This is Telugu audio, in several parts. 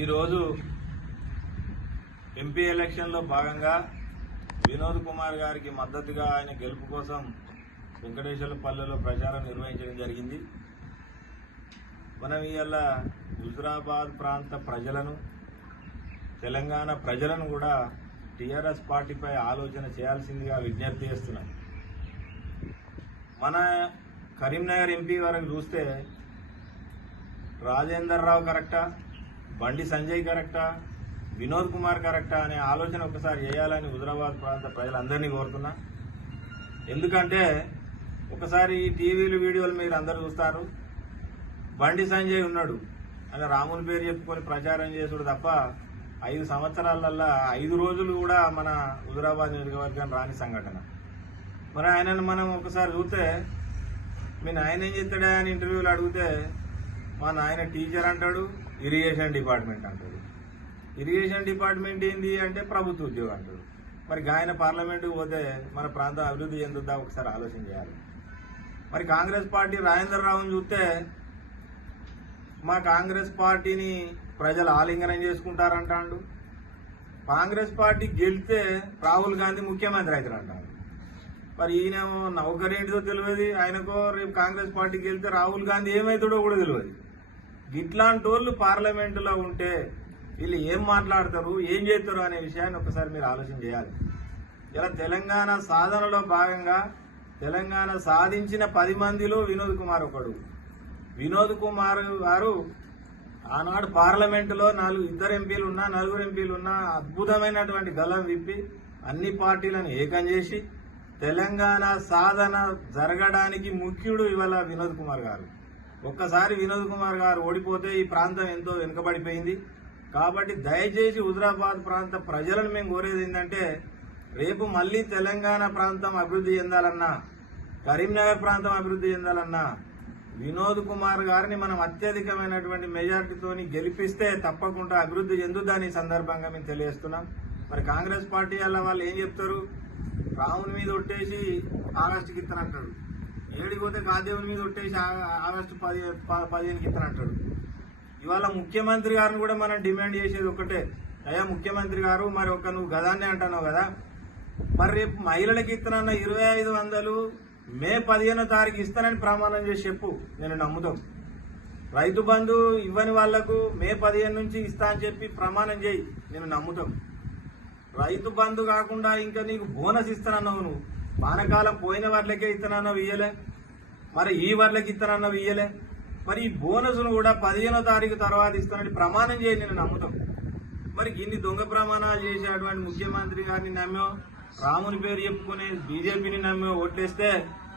ఈరోజు ఎంపీ ఎలక్షన్లో భాగంగా వినోద్ కుమార్ గారికి మద్దతుగా ఆయన గెలుపు కోసం వెంకటేశ్వరపల్లెలో ప్రచారం నిర్వహించడం జరిగింది. మనం ఇవాళ హుజరాబాద్ ప్రాంత ప్రజలను తెలంగాణ ప్రజలను కూడా టీఆర్ఎస్ పార్టీపై ఆలోచన చేయాల్సిందిగా విజ్ఞప్తి చేస్తున్నాం. మన కరీంనగర్ ఎంపీ వరకు చూస్తే రాజేందర్ రావు కరెక్టా? బండి సంజయ్ కరెక్టా? వినోద్ కుమార్ కరెక్టా అనే ఆలోచన ఒకసారి చేయాలని హుజరాబాద్ ప్రాంత ప్రజలందరినీ కోరుతున్నా. ఎందుకంటే ఒకసారి టీవీలు వీడియోలు మీరు అందరు చూస్తారు. బండి సంజయ్ ఉన్నాడు అని రాముని పేరు చెప్పుకొని ప్రచారం చేసుడు తప్ప ఐదు సంవత్సరాలల్లా ఐదు రోజులు కూడా మన హుజరాబాద్ నియోజకవర్గాన్ని రాని సంఘటన. మరి ఆయనను మనం ఒకసారి చూస్తే మీ నాయన ఏం చెప్తాడా అని ఇంటర్వ్యూలు అడిగితే మా నాయన టీచర్ అంటాడు ఇరిగేషన్ డిపార్ట్మెంట్ అంటాడు ఇరిగేషన్ డిపార్ట్మెంట్ ఏంది అంటే ప్రభుత్వ ఉద్యోగం అంటాడు మరి ఆయన పార్లమెంటుకు పోతే మన ప్రాంతం అభివృద్ధి చెందుద్దా? ఒకసారి ఆలోచన చేయాలి. మరి కాంగ్రెస్ పార్టీ రాజేందర్ రావుని చూస్తే మా కాంగ్రెస్ పార్టీని ప్రజలు ఆలింగనం చేసుకుంటారంటాడు. కాంగ్రెస్ పార్టీ గెలిస్తే రాహుల్ గాంధీ ముఖ్యమంత్రి అవుతారు అంటారు మరి ఈయనేమో నౌకరేంటిదో తెలియదు ఆయనకో రేపు కాంగ్రెస్ పార్టీ గెలిస్తే రాహుల్ గాంధీ ఏమవుతాడో కూడా తెలియదు. ఇట్లాంటి వాళ్ళు పార్లమెంటులో ఉంటే వీళ్ళు ఏం మాట్లాడతారు ఏం చేస్తారు అనే విషయాన్ని ఒకసారి మీరు ఆలోచన చేయాలి. ఇలా తెలంగాణ సాధనలో భాగంగా తెలంగాణ సాధించిన పది మందిలో వినోద్ కుమార్ ఒకడు. వినోద్ కుమార్ గారు ఆనాడు పార్లమెంటులో నాలుగు ఇద్దరు ఎంపీలు ఉన్నా నలుగురు ఎంపీలు ఉన్నా అద్భుతమైనటువంటి గలం విప్పి అన్ని పార్టీలను ఏకం చేసి తెలంగాణ సాధన జరగడానికి ముఖ్యుడు ఇవాళ వినోద్ కుమార్ గారు. ఒక్కసారి వినోద్ కుమార్ గారు ఓడిపోతే ఈ ప్రాంతం ఎంతో వెనుకబడిపోయింది. కాబట్టి దయచేసి హుజరాబాద్ ప్రాంత ప్రజలను మేము కోరేది ఏంటంటే రేపు మళ్ళీ తెలంగాణ ప్రాంతం అభివృద్ధి చెందాలన్నా కరీంనగర్ ప్రాంతం అభివృద్ధి చెందాలన్నా వినోద్ కుమార్ గారిని మనం అత్యధికమైనటువంటి మెజార్టీతోని గెలిపిస్తే తప్పకుండా అభివృద్ధి చెందుద్దని సందర్భంగా మేము తెలియజేస్తున్నాం. మరి కాంగ్రెస్ పార్టీ వాళ్ళ వాళ్ళు ఏం చెప్తారు? రాముని మీద ఒట్టేసి ఆగస్టుకి ఇస్తానంటాడు ఏడికి పోతే గాదేవుని మీద ఒట్టేసి ఆగస్టు పది ప- పదిహేనుకి ఇస్తానంటాడు ఇవాళ ముఖ్యమంత్రి గారిని కూడా మనం డిమాండ్ చేసేది ఒకటే అయ్యా ముఖ్యమంత్రి గారు మరి ఒక నువ్వు గదాన్నే అంటున్నావు కదా. మరి రేపు మహిళలకు ఇస్తానన్న ఇరవై ఐదు వందలు మే పదిహేనో తారీఖు ఇస్తానని ప్రమాణం చేసి చెప్పు. నేను నమ్ముతాం. రైతు బంధు ఇవ్వని వాళ్ళకు మే పదిహేను నుంచి ఇస్తా అని చెప్పి ప్రమాణం చేయి. నేను నమ్ముతాం. రైతు బంధు కాకుండా ఇంకా నీకు బోనస్ ఇస్తానన్నావు నువ్వు. వానకాలం పోయిన వాటికే ఇత్తనాన్న ఇయ్యలే మరి ఈ వాటికి ఇత్తనాన్న ఇయ్యలే మరి ఈ బోనస్ను కూడా పదిహేనో తారీఖు తర్వాత ఇస్తానని ప్రమాణం చేయి నేను నమ్ముతాం. మరి ఇన్ని దొంగ ప్రమాణాలు చేసేటువంటి ముఖ్యమంత్రి గారిని నమ్మో. రాముని పేరు చెప్పుకునే బీజేపీని నమ్మో. ఓట్లేస్తే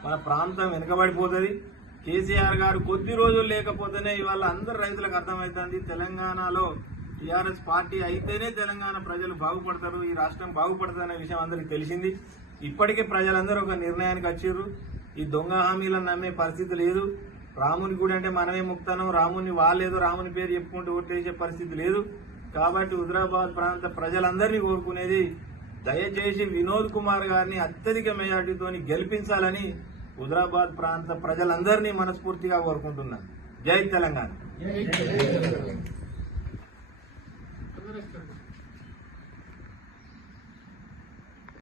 మన ప్రాంతం వెనుకబడిపోతుంది. కేసీఆర్ గారు కొద్ది రోజులు లేకపోతేనే ఇవాళ అందరు రైతులకు అర్థమవుతుంది తెలంగాణలో టీఆర్ఎస్ పార్టీ అయితేనే తెలంగాణ ప్రజలు బాగుపడతారు. ఈ రాష్ట్రం బాగుపడుతుంది విషయం అందరికి తెలిసింది. ఇప్పటికే ప్రజలందరూ ఒక నిర్ణయానికి వచ్చారు ఈ దొంగ హామీలను నమ్మే పరిస్థితి లేదు. రాముని గుడి అంటే మనమే ముక్తానం. రాముని వాళ్ళేదో రాముని పేరు చెప్పుకుంటూ ఓట్లేసే పరిస్థితి లేదు. కాబట్టి హుజరాబాద్ ప్రాంత ప్రజలందరినీ కోరుకునేది దయచేసి వినోద్ కుమార్ గారిని అత్యధిక మెజార్టీతోని గెలిపించాలని హుజరాబాద్ ప్రాంత ప్రజలందరినీ మనస్ఫూర్తిగా కోరుకుంటున్నా. జై తెలంగాణ.